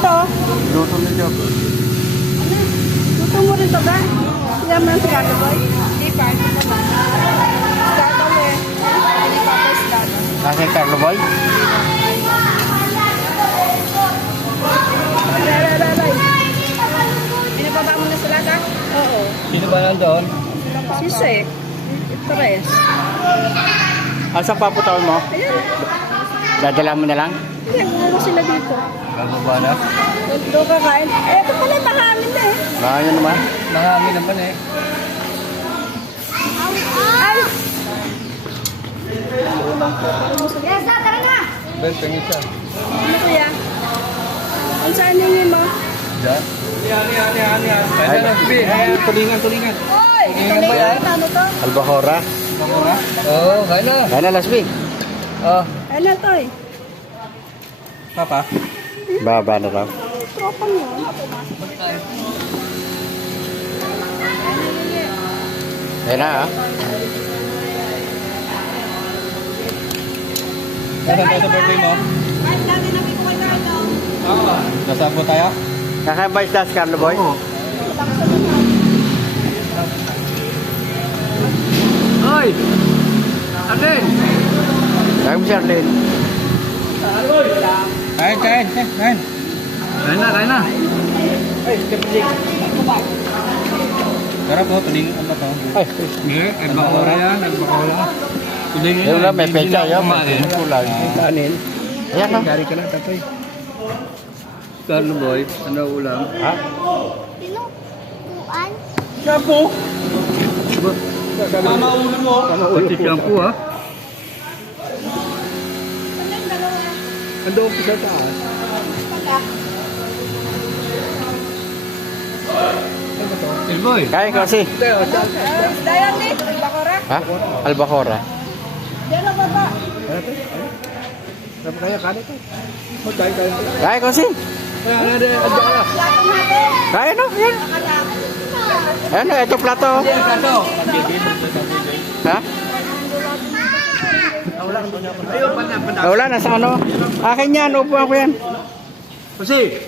to. Luto na siya. Luto mo rin to ba? Kaya mo lang si Gato Boy. Hindi pa. Gato eh. Hindi pa pa isda. Nasa yung Carlo Boy? Binababa mo na sila ka? Oo. Sino ba nandoon? Si Sek. Tres. Asa paputawan mo? Ayan. Dadala mo na lang? Hindi, muro sila dito. Bababa na? Doon kakain. Eh, ito pala nakaamin na eh. Baka nyo naman? Nangangin naman eh. Ay! Yes, tara na! Bel, pingit siya. Ano kuya? Ang saan ninyo mo? Diyan? Ayan na, Bi. Tulingan. Hoy! Tulingan ba yan? Ano to? Albacora. Albacora? Oo, kaya na. Kaya na, Lasby. Oo. Ano to eh? Papa? Baba na raw. Tropa mo. Ayan na, ha? Nasaan tayo sa birthday mo? Kahit dati namin ko kayo ito. Oo. Nasaan po tayo? Nasaan ba isdas, Carlo Boy? Oo. Hoy! Arlen! Sabi mo si Arlen. Kain. Kain na. Ay, kapitid. Tara po, tulingan ka ba ito? Ay, hindi. Albacora yan, Albacora. Tulingan yan. Yung may pecha yan. Kulang. Kanin. Ayan na. Gari ka lang, tatay. Carlo Boy, ano ulam? Ha? Tinutuan? Shampoo! Mama ulo mo. Pati shampoo ha? Ando ko sa taas. Silboy. Kain kasi. Dayan ni. Bakora. Ha? Albacora. Diyan na baba. Kaya kanin ko. Kain kasi. Plato natin. Kain no? Yan. Ano, ito plato. Ha? Wala na sa ano. Akin yan, upuan ko yan. Kasi,